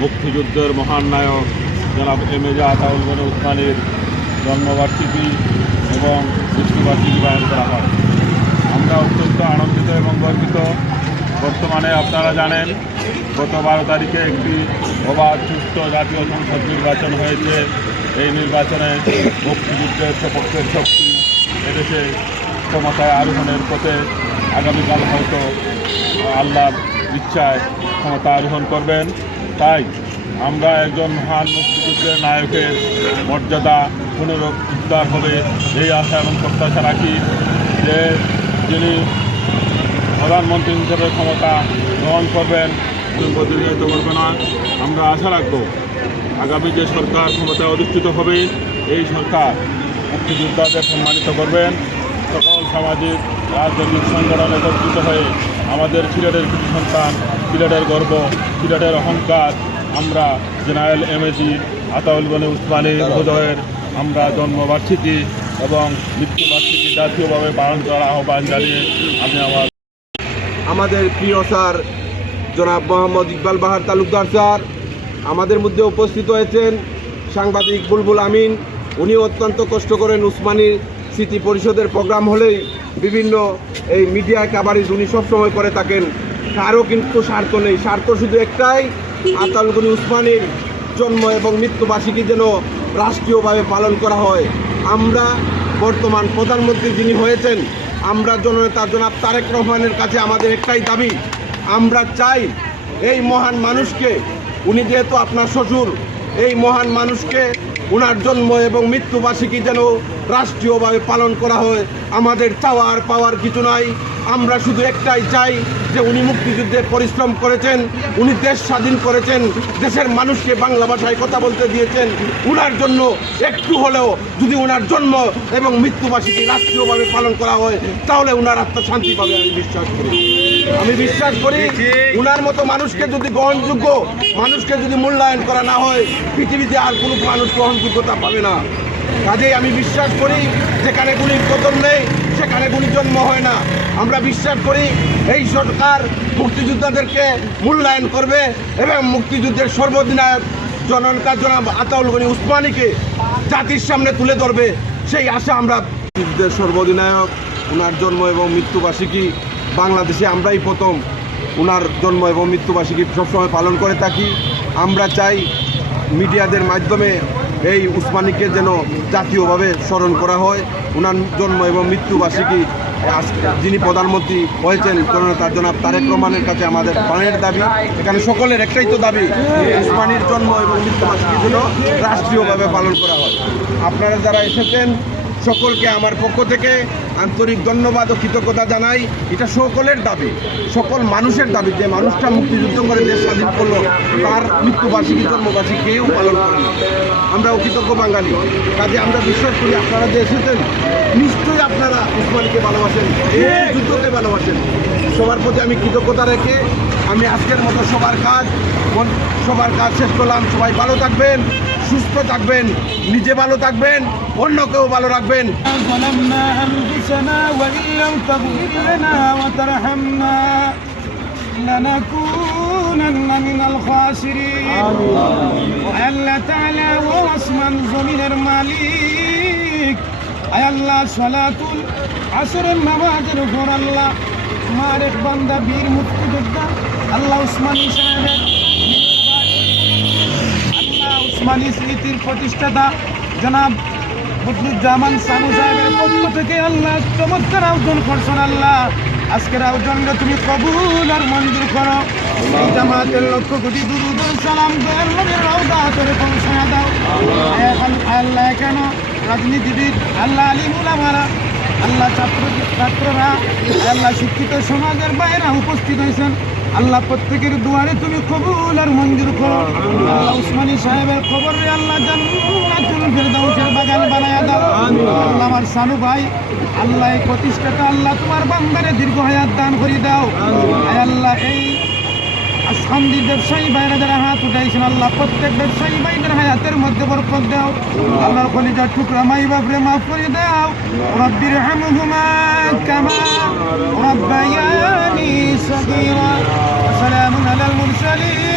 মুক্তিযুদ্ধের মহান নায়ক জনাব এমেজা আতাউল গনি উসমানীর জন্মবার্ষিকী এবং মৃত্যুবার্ষিকী পালন করা হয়। আমরা অত্যন্ত আনন্দিত এবং গর্বিত। বর্তমানে আপনারা জানেন গত 12 তারিখে একটি অবাধ সুস্থ জাতীয় সংসদ নির্বাচন হয়েছে। এই নির্বাচনে মুক্তিযুদ্ধের সপক্ষের শক্তি এদেশে ক্ষমতায় আরোহণের পথে আগামীকাল হয়তো আল্লাহর ইচ্ছায় ক্ষমতা আরোহণ করবেন। তাই আমরা একজন মহান মুক্তিযুদ্ধের নায়কের মর্যাদা পুনরুদ্ধার হবে এই আশা এবং প্রত্যাশা রাখি যে যিনি প্রধানমন্ত্রী হিসেবে ক্ষমতা গ্রহণ করবেন প্রতিনিধিত্ব করবে না। আমরা আশা রাখব আগামী যে সরকার ক্ষমতায় অধিষ্ঠিত হবে এই সরকার মুক্তিযোদ্ধাদের সম্মানিত করবেন। সকল সামাজিক রাজনৈতিক সংগঠন একত্রিত হয়ে আমাদের সিলেটের কৃতি সন্তান, সিলেটের গর্ব, সিলেটের অহংকার আমরা জেনারেল এমএজি আতাউল গনি উসমানী মহোদয়ের আমরা জন্মবার্ষিকী এবং মৃত্যুবার্ষিকী জাতীয়ভাবে পালন করার আহ্বান জানিয়ে আমি আমাদের প্রিয় স্যার জনাব মোহাম্মদ ইকবাল বাহার তালুকদার স্যার আমাদের মধ্যে উপস্থিত হয়েছেন। সাংবাদিক বুলবুল আমিন, উনি অত্যন্ত কষ্ট করেন। উসমানী স্মৃতি পরিষদের প্রোগ্রাম হলেই বিভিন্ন এই মিডিয়া কাভারেজ উনি সবসময় করে থাকেন। কারও কিন্তু স্বার্থ নেই, স্বার্থ শুধু একটাই, আতাউল গনি উসমানীর জন্ম এবং মৃত্যুবার্ষিকী যেন রাষ্ট্রীয়ভাবে পালন করা হয়। আমরা বর্তমান প্রধানমন্ত্রী যিনি হয়েছেন, আমরা জননেতা জনাব তারেক রহমানের কাছে আমাদের একটাই দাবি, আমরা চাই এই মহান মানুষকে, উনি যেহেতু আপনার শ্বশুর, এই মহান মানুষকে ওনার জন্ম এবং মৃত্যুবার্ষিকী যেন রাষ্ট্রীয়ভাবে পালন করা হয়। আমাদের চাওয়ার পাওয়ার কিছু নাই, আমরা শুধু একটাই চাই যে উনি মুক্তিযুদ্ধে পরিশ্রম করেছেন, উনি দেশ স্বাধীন করেছেন, দেশের মানুষকে বাংলা ভাষায় কথা বলতে দিয়েছেন। ওনার জন্য একটু হলেও যদি ওনার জন্ম এবং মৃত্যুবার্ষিকী রাষ্ট্রীয়ভাবে পালন করা হয় তাহলে ওনার আত্মা শান্তি পাবে। আমি বিশ্বাস করি ওনার মতো মানুষকে যদি গ্রহণযোগ্য মানুষকে যদি মূল্যায়ন করা না হয় পৃথিবীতে আর কোনো মানুষ গ্রহণযোগ্যতা পাবে না। কাজেই আমি বিশ্বাস করি যেখানে গুলির পতন নেই সেখানে গুলির জন্ম হয় না। আমরা বিশ্বাস করি এই সরকার মুক্তিযোদ্ধাদেরকে মূল্যায়ন করবে এবং মুক্তিযুদ্ধের সর্বদিনায়ক জননেতা জনাব আতাউল গনি উসমানীকে জাতির সামনে তুলে ধরবে, সেই আশা আমরা। মুক্তিযুদ্ধের সর্বদিনায়ক ওনার জন্ম এবং মৃত্যুবার্ষিকী বাংলাদেশে আমরাই প্রথম ওনার জন্ম এবং মৃত্যুবার্ষিকী সবসময় পালন করে থাকি। আমরা চাই মিডিয়াদের মাধ্যমে এই উসমানীকে যেন জাতীয়ভাবে স্মরণ করা হয়। ওনার জন্ম এবং মৃত্যুবার্ষিকী যিনি প্রধানমন্ত্রী হয়েছেন জননেতা জনাব তারেক রহমানের কাছে আমাদের প্রাণের দাবি, এখানে সকলের একটাই তো দাবি, উসমানীর জন্ম এবং মৃত্যুবার্ষিকী যেন রাষ্ট্রীয়ভাবে পালন করা হয়। আপনারা যারা এসেছেন সকলকে আমার পক্ষ থেকে আন্তরিক ধন্যবাদ ও কৃতজ্ঞতা জানাই। এটা সকলের দাবি, সকল মানুষের দাবি, যে মানুষটা মুক্তিযুদ্ধ করে দেশ স্বাধীন করলো তার মৃত্যুবার্ষিকী জন্মবার্ষিকী কেউ পালন করেন। আমরা অকৃতজ্ঞ বাঙালি, কাজে আমরা বিশ্বাস করি আপনারা যে এসেছেন নিশ্চয়ই আপনারা উসমানীকে ভালোবাসেন, যুদ্ধকে ভালোবাসেন। সবার প্রতি আমি কৃতজ্ঞতা রেখে আমি আজকের মতো সবার কাজ শেষ করলাম। সবাই ভালো থাকবেন, সুস্থ থাকবেন, নিজে ভালো থাকবেন, অন্যকেও ভালো রাখবেন। لنكونن من الخاسرين আল্লাহ তাআলা ও আসমান জমিনের মালিক, আয় আল্লাহ সালাতুল আসরের নামাজের উপর আল্লাহ তোমার এক বান্দা বীর মুক্তিযোদ্ধা আল্লাহ উসমানী সাহেবের আল্লাহ উসমানী স্মৃতির প্রতিষ্ঠাতা জনাব বদরুজ্জামান সানু সাহেবের পক্ষ থেকে আল্লাহ চমৎকার আয়োজন করছেন। আল্লাহ আজকের আয়োজনটা তুমি কবুল আর মঞ্জুর করো। এই জামাতের লক্ষ কোটি দুরূদ ও সালাম দয়ার নবীর রওজা করে পৌঁছায়া দাও। আল্লাহ কেন রাজনীতিবিদ আল্লাহ আলিম উলামারা আল্লাহ ছাত্ররা আল্লাহ শিক্ষিত সমাজের বাইরে উপস্থিত হয়েছেন, আল্লাহ প্রত্যেকের দুয়ারে তুমি কবুল আর মঞ্জুর করো। আল্লাহ উসমানী সাহেবের খবরে আল্লাহ জান্নাতুল ফেরদাউসের বাগান বানায়া দাও। আল্লাহ আমার সানু ভাই আল্লাহ এই প্রতিষ্ঠাতা আল্লাহ তোমার বান্দারে দীর্ঘ হায়াত দান করে দাও। আল্লাহ এই আসহামদি ব্যবসায়ী ভাইরা যারা হাত উঠাইছেন আল্লাহ প্রত্যেক ব্যবসায়ী ভাইদের হায়াতের মধ্যে বরকত দাও। আল্লাহর কলিজার টুকরা মাই বাপরে মাফ করে দাও। রব্বির হামহুমা কামা রব্বায়ানি সগীরা। সালামুন আলাল মুরসালিন।